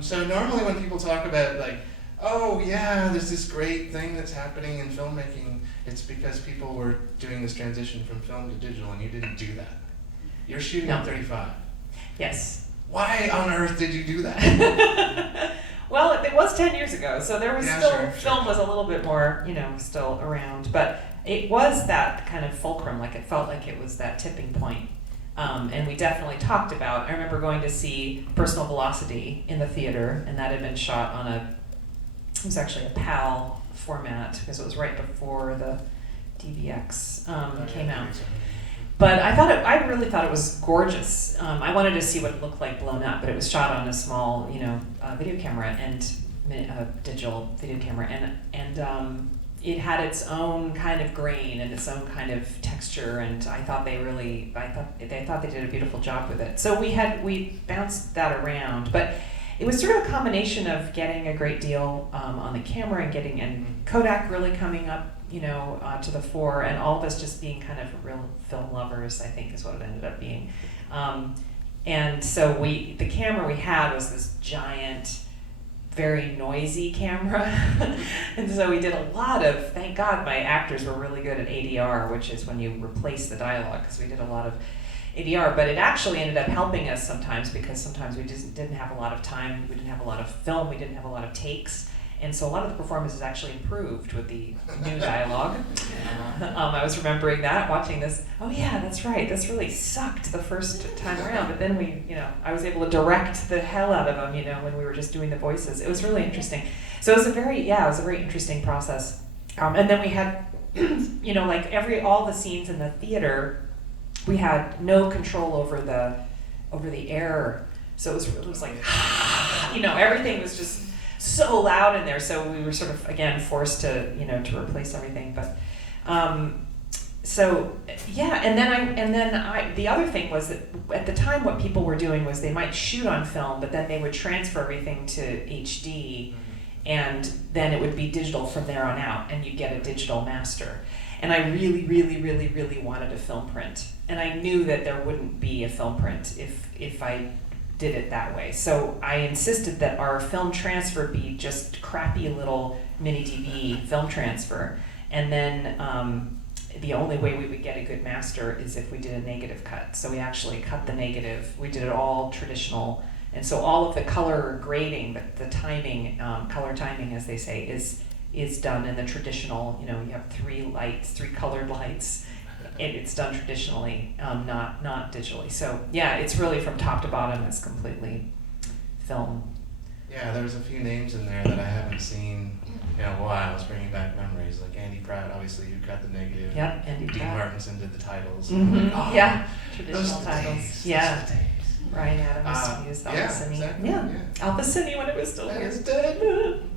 So normally when people talk about like, oh yeah, there's this great thing that's happening in filmmaking, it's because people were doing this transition from film to digital and you didn't do that. You're shooting at 35. Yes. Why on earth did you do that? Well, it was 10 years ago, so there was film sure. was a little bit more, still around, but it was that kind of fulcrum, like it felt like it was that tipping point. And we definitely talked about, I remember going to see Personal Velocity in the theater, and that had been shot on it was actually a PAL format, because it was right before the DVX came out. But I really thought it was gorgeous. I wanted to see what it looked like blown up, but it was shot on a small, video camera and digital video camera, and it had its own kind of grain and its own kind of texture, and I thought they did a beautiful job with it. So we bounced that around, but it was sort of a combination of getting a great deal on the camera and Kodak really coming up, to the fore, and all of us just being kind of real film lovers, I think is what it ended up being. And so the camera we had was this giant, very noisy camera. And so we did a lot of, thank God my actors were really good at ADR, which is when you replace the dialogue, because we did a lot of ADR, but it actually ended up helping us sometimes, because sometimes we just didn't have a lot of time, we didn't have a lot of film, we didn't have a lot of takes. And so a lot of the performances actually improved with the new dialogue. I was remembering that, watching this, oh yeah, that's right, this really sucked the first time around, but then I was able to direct the hell out of them, when we were just doing the voices. It was really interesting. So it was a very interesting process. And then we had, all the scenes in the theater, we had no control over the air. So it was like, everything was just so loud in there, so we were sort of again forced to to replace everything. But the other thing was that at the time what people were doing was they might shoot on film, but then they would transfer everything to HD, and then it would be digital from there on out, and you'd get a digital master. And I really, really, really, really wanted a film print, and I knew that there wouldn't be a film print if I did it that way. So I insisted that our film transfer be just crappy little mini DV film transfer, and then the only way we would get a good master is if we did a negative cut. So we actually cut the negative. We did it all traditional, and so all of the color grading, the timing, color timing, as they say, is done in the traditional. You have three colored lights. It's done traditionally, not digitally. So yeah, it's really from top to bottom. It's completely film. Yeah, there's a few names in there that I haven't seen in a while. It's bringing back memories, like Andy Pratt, obviously, who cut the negative. Yep, Andy Dean Pratt. Martinson did the titles. Mm-hmm. Oh, yeah, traditional titles. Days. Yeah. Those are the days. Ryan Adams used Alpha Cine. Exactly, Yeah. Alpha Cine when it was still And here. it's dead.